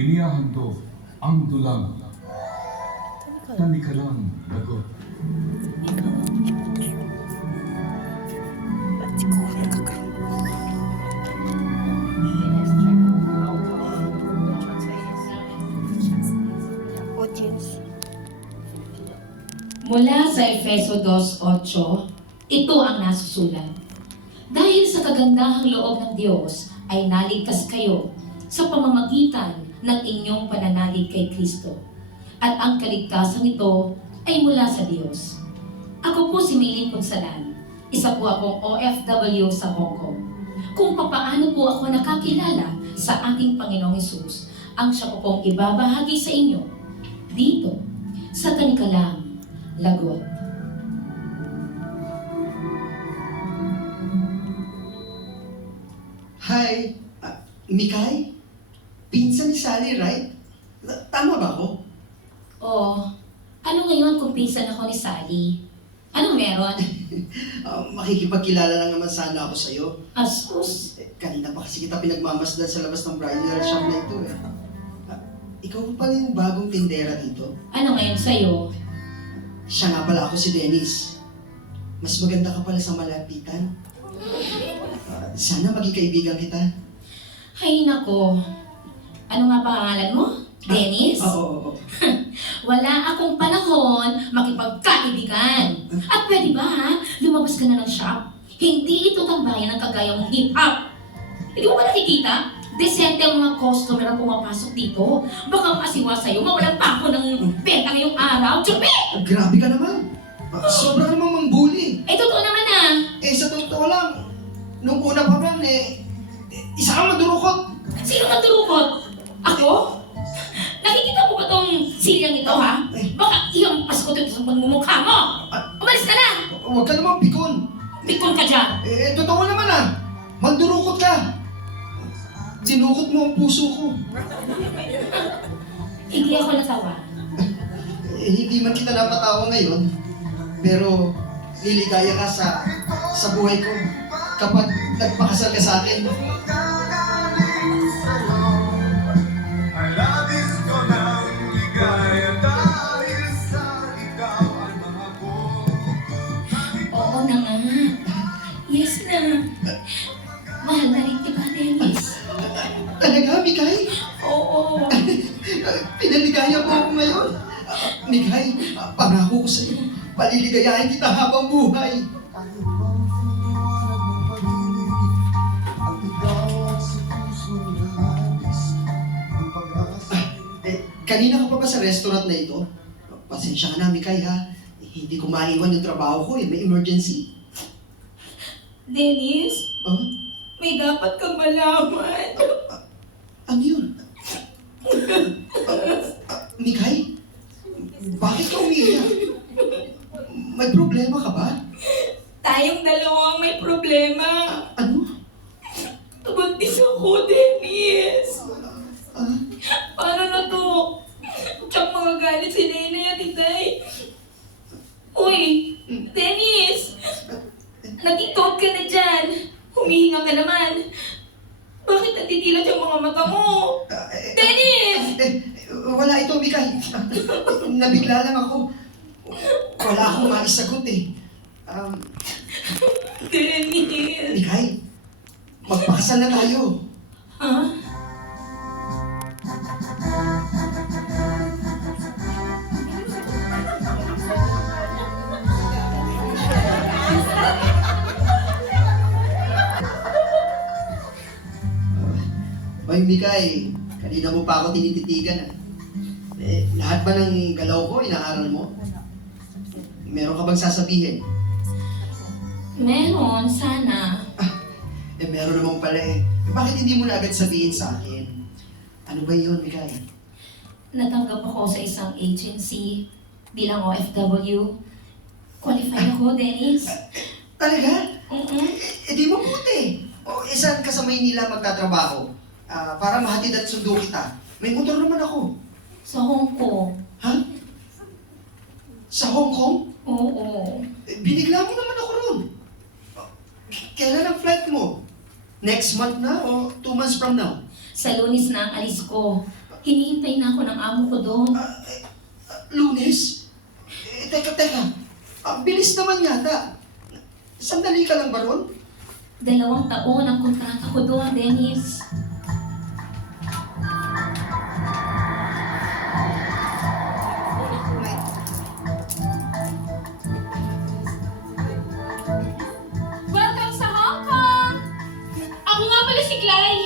inihahandog ang dulang tanikalang lagot. Audience. Mula sa Efeso 2:8, ito ang nasusulat. Dahil sa kagandahang loob ng Diyos ay naligtas kayo sa pamamagitan ng inyong pananalig kay Kristo. At ang kaligtasan ito ay mula sa Diyos. Ako po si Maylene Punsalan. Isa po akong OFW sa Hong Kong. Kung papaano po ako nakakilala sa ating Panginoong Hesus, ang siya ko pong ibabahagi sa inyo dito sa Tanikalang Lagot. Hi, Mikay? Pinsan ni Sally, right? Tama ba ako? Oh, ano ngayon kung pinsan ako ni Sally? Anong meron? Makikipagkilala lang naman sana ako sa'yo. Asus. Kanina pa kasi kita pinagmamasdan sa labas ng bridal shop na ito eh. Ikaw pa pala yung bagong tindera dito? Ano ngayon sa'yo? Siya nga pala ako si Dennis. Mas maganda ka pala sa malapitan. Sana maging kaibigan kita. Ay nako. Ano nga pangalan mo? Dennis? Oo. Wala akong panahon makipagkaibigan. At pwede ba ha? Lumabas ka na ng shop? Hindi ito tambayan ng kagaya mong hip-hop. Hindi mo ba nakikita? Desente ang mga customer ang pumapasok dito. Baka makasiwa sa'yo, mawalan pa ako ng benta ngayong araw. Chupi! Grabe ka naman. Sobra ka namang mambuli. Eh, totoo naman ah. Sa totoo lang, nung una pa lang isa kang madurukot. Sino maturukot? Ako? Nakikita mo ba tong silyang ito ha? Baka ihampas ko ito sa pagmumukha mo. Umalis ka na! Huwag ka namang pikon. Bikon ka dyan. Totoo naman Mandurukot ka. Sinukot mo ang puso ko. Hindi ako natawa. Hindi man kita napatawa ngayon, pero liligaya ka sa buhay ko kapag nagpakasal ka sa akin. Oo na nga. Yes na. Mahal na rin kita, Dennis. Talaga, Mikay? Oo. Pinaligaya mo ako ngayon. Mikay, pangako ko sa iyo, paliligayahin kita habang buhay. Kanina ka pa ba sa restaurant na ito? Pasensya ka na, Mikay ha. Hindi ko maiwan yung trabaho ko may emergency. Dennis, Oh? may dapat kang malaman. Ano yun? Mikay? Bakit ka umiiyak? May problema ka ba? Tayong dalawa ang may problema. Ano? Buntis ako, Dennis. Ah, Paano na to? Tsak mga galit si Nenay at Itay. Uy, Dennis! Nag-ikot ka na dyan. Humihinga ka naman. Bakit nanditilat yung mga mata mo? Dennis! Wala ito, Mikay. Nabigla lang ako. Wala akong maisagot Dennis! Mikay, magpakasal na tayo. Ha? Hoy, Mikay, kanina mo pa ako tinititigan lahat ba ng galaw ko, inaaral mo? Meron ka bang sasabihin? Meron, sana. Meron naman pala Bakit hindi mo na agad sabihin sa akin? Ano ba yun, Mikay? Natanggap ako sa isang agency bilang OFW. Qualified ako, Dennis. Talaga? Mm-mm. Di mabuti. Saan ka sa Maynila magtatrabaho? Para mahatid at sundo kita. May motor naman ako. Sa Hong Kong. Ha? Sa Hong Kong? Oo. Binigla mo naman ako ron. Kailan ang flight mo? Next month na o 2 months from now? Sa Lunes na ang alis ko. Hinihintay na ako ng amo ko doon. Lunes? Teka. Bilis naman yata. Sandali ka lang ba ron? 2 taon ang kontrata ko doon, Dennis. Welcome sa Hong Kong! Ako nga pala si Clay.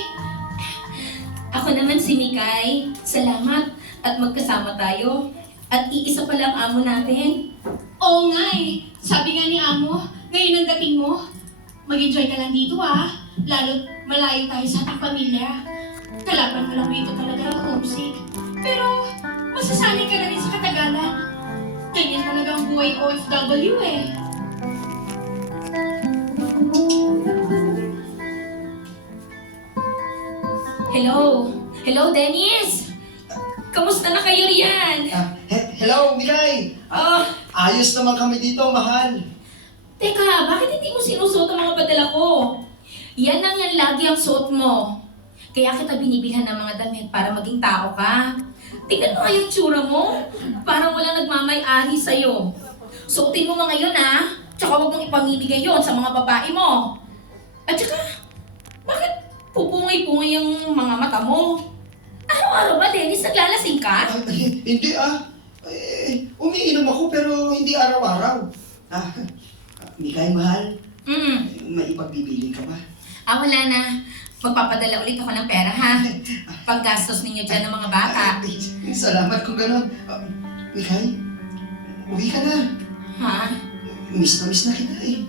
Ako naman si Mikay. Salamat at magkasama tayo. At iisa pa lang amo natin. Oo nga eh. Sabi nga ni amo, ngayon ang dating mo, mag-enjoy ka lang dito lalo't malayo tayo sa ating pamilya. Kalaban mo lang dito talaga ang homesick. Pero, masasanay ka na rin sa katagalan. Ganyan talaga ang buhay OFW eh. Hello! Hello, Dennis! Kamusta na kayo riyan? Hello, Mikay! Ayos naman kami dito, mahal. Teka, bakit hindi mo sinusuot ang mga padala ko? Yan lang yan lagi ang suot mo. Kaya kita binibilhan ng mga damit para maging tao ka. Tingnan mo nga yung tsura mo. Parang wala nagmamay-ari sa'yo. Suotin mo nga ngayon Tsaka huwag mong ipamimigay yon sa mga babae mo. At tsaka, bakit pupungay-pungay yung mga mata mo? Araw-araw ba, Dennis, naglalasing ka? Hindi umiinom ako pero hindi araw-araw. Mikay, mahal, may ipagbibili ka ba? Wala na. Magpapadala ulit ako ng pera, ha? Paggastos ninyo dyan ng mga bata. Salamat kung gano'n. Mikay, uwi ka na. Ha? Miss na kita eh.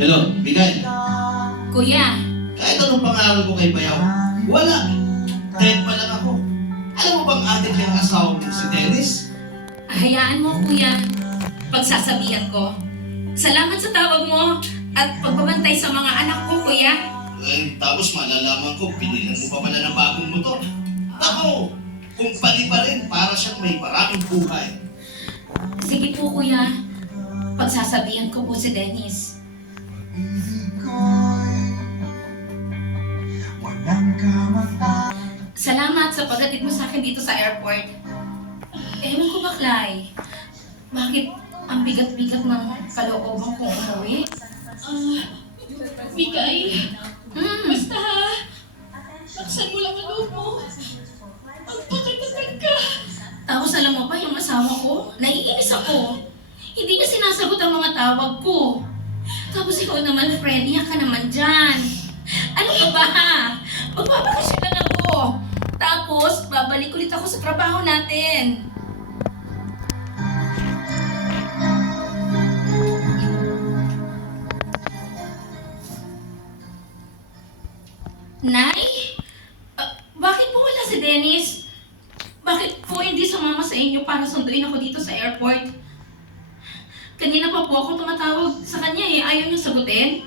Hello, Bigay. Kuya, Kahit anong pangalan ko kay Bayaw, wala. Dead pa lang ako. Alam mo bang adik yung asawa mo si Dennis? hayaan mo, kuya. Pagsasabihan ko. Salamat sa tawag mo at pagbabantay sa mga anak ko, kuya. Tapos malalaman ko, pinilan mo pa pala ng bagong motor. Ako, kumpani pa rin para siyang may maraming buhay. Sige po, kuya. Pagsasabihan ko po si Dennis. Salamat sa pagdating mo sa akin dito sa airport. Ewan ko ba, Clay? Bakit ang bigat-bigat ng kalooban kong umuwi? Mikay, basta laksan mo lang ang loob mo. Magpakatatag ka. Tapos alam mo ba yung asawa ko? Naiinis ako. Hindi niya sinasagot ang mga tawag ko. Tapos ikaw naman, friend, iyak ka naman dyan. Ano ka ba? Magbabakasyon lang ako. Tapos, babalik ulit ako sa trabaho natin. Nay? Bakit po wala si Dennis? Bakit po hindi sumama sa inyo para sunduin ako dito sa airport? Kanina pa po ako tumatawag sa kanya ayaw niyo sagutin.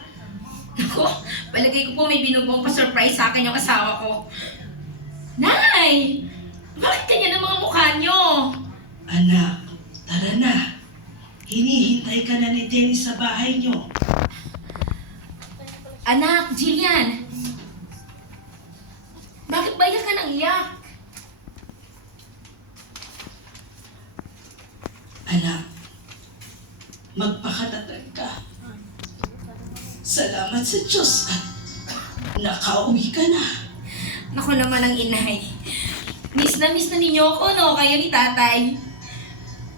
Ako, palagay ko po may binubong pa-surprise sa akin yung asawa ko. Nay! Bakit ganyan ang mga mukha niyo? Anak, tara na. Hinihintay ka na ni Dennis sa bahay niyo. Anak, Jillian! Bakit ba iyak ka ng iyak? Anak, magpakatatag ka. Salamat sa Diyos at nakauwi ka na. Naku naman ang inay. Miss na ninyo ako, no? Kayo ni tatay.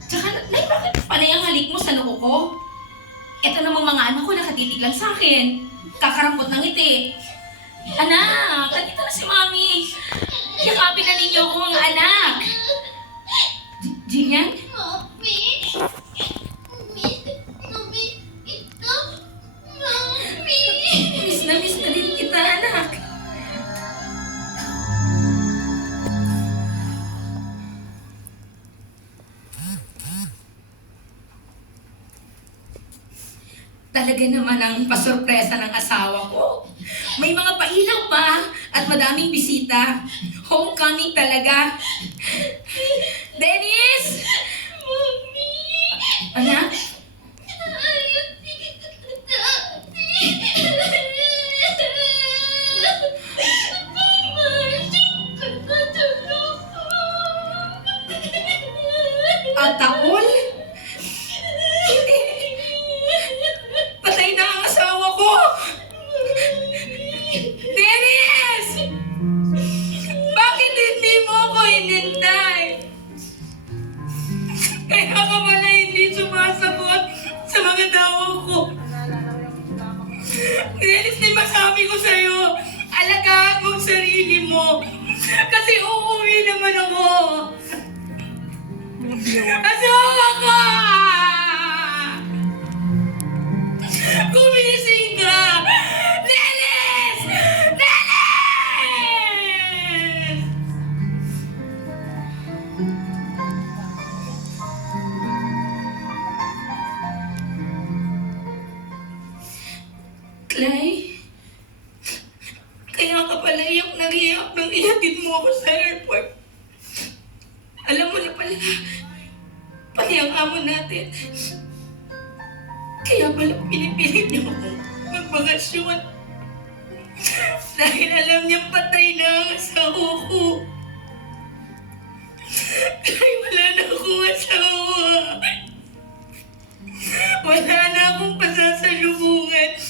Tsaka, Nay, bakit panay ang halik mo sa noo ko? Eto namang mga anak ko nakatitig lang sa akin. Kakarampot ng ngiti. Anak, andito na si Mami. Yakapin na ninyo ako mga anak. Jillian? Mami! Ito! Mami! Miss na din kita, anak. Talaga naman ang pasurpresa ng asawa ko. May mga pailaw pa at madaming bisita. Homecoming talaga. Dennis! Mami! Anak? Ayaw kita, Daddy! Dennis, di ba sabi ko sa'yo, alagaan mo ang sarili mo. Kasi uuwi naman ako. Asawa ka! Gumising ka! Dennis! Dennis! Clay? Kaya ka pala iyak nang ihatid mo ako sa airport. Alam mo na pala, pati ang amo natin. Kaya pala pinipilit niyo akong magbakasyon. Dahil alam niyang patay na ang asawa ko. Kaya wala na akong asawa. Wala na akong pasasalubungan.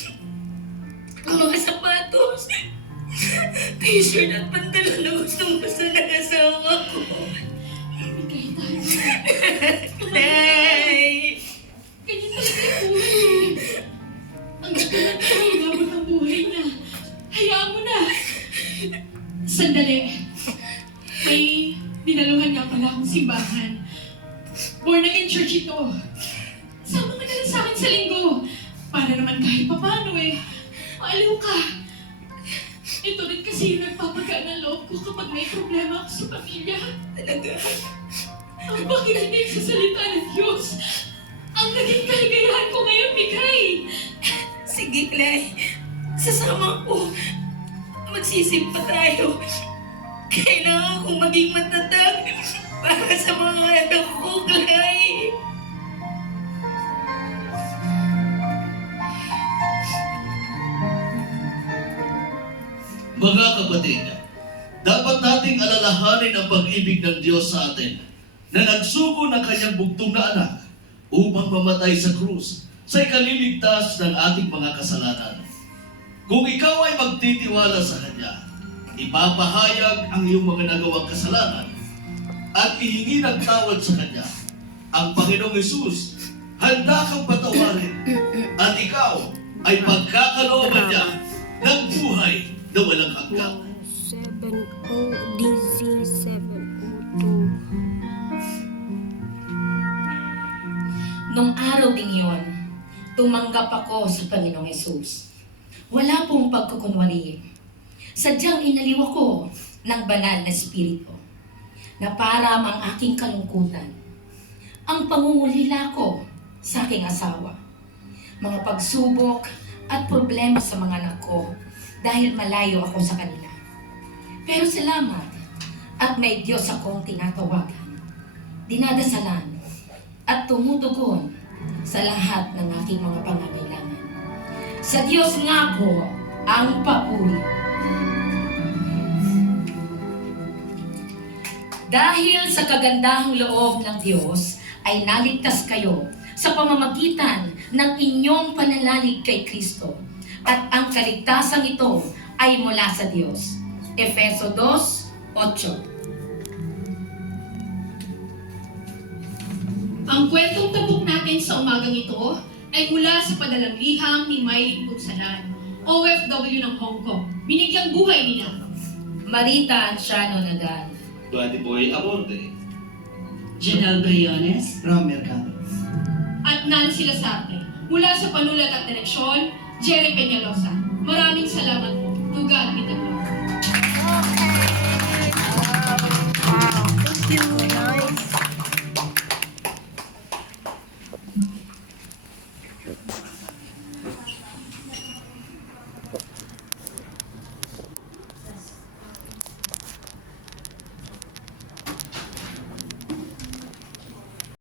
Ang mga sapatos, t-shirt at pantalon na gustong gusto ng asawa ko. Bigay tayo. Nay! Ganyan talaga yung buhay. Ang gusto na tayo, gamot ang buhay niya. Hayaan mo na. Sandali. May dinaluhan nga pala akong simbahan. Born again church ito. Sama ka na rin sa akin sa linggo. Para naman kahit papano maaliw ka. Ito rin kasi yung nagpapagaan ng loob ko kapag may problema ako sa pamilya. Talaga. Ang pakikinig sa salita ng Diyos. Ang naging kaligayahan ko ngayon, Mikay. Sige, Clay. Sasama ko. Magsisimpa tayo. Kailangan kong maging matatag para sa mga anak ko, Clay. Mga kapatid, dapat nating alalahanin ang pag-ibig ng Diyos sa atin na nagsugo ng kanyang bugtong na anak upang mamatay sa krus sa ikaliligtas ng ating mga kasalanan. Kung ikaw ay magtitiwala sa Kanya, ipapahayag ang iyong mga nagawang kasalanan at ihingi ng tawad sa Kanya. Ang Panginoong Hesus, handa kang patawarin at ikaw ay pagkakalooban niya ng buhay na walang hanggan. 70 DC702. Nung araw ding yon, tumanggap ako sa Panginoong Hesus. Wala pong pagkukunwari. Sadyang inaliw ako ng banal na espiritu na para ang aking kalungkutan. Ang pangungulila ko sa aking asawa. Mga pagsubok at problema sa mga anak ko dahil malayo ako sa kanila. Pero salamat at may Diyos akong tinatawagan, dinadasalan at tumutugon sa lahat ng aking mga pangangailangan. Sa Diyos nga po ang papuri. Dahil sa kagandahang loob ng Diyos ay naligtas kayo sa pamamagitan ng inyong pananalig kay Kristo. At ang kaligtasan ito ay mula sa Diyos. Efeso 2:8. Ang kwentong tampok natin sa umagang ito ay mula sa padalang liham ni May Bugsalan, OFW ng Hong Kong. Binigyang buhay nila. Marita Anciano Nagal. Duwati Boy Aborde. Janelle Briones. Ram Mercado. At Nancy Lasarte. Mula sa panulat at direksyon, Jerry Peñalosa. Maraming salamat po. To God be the glory. Wow. Thank you.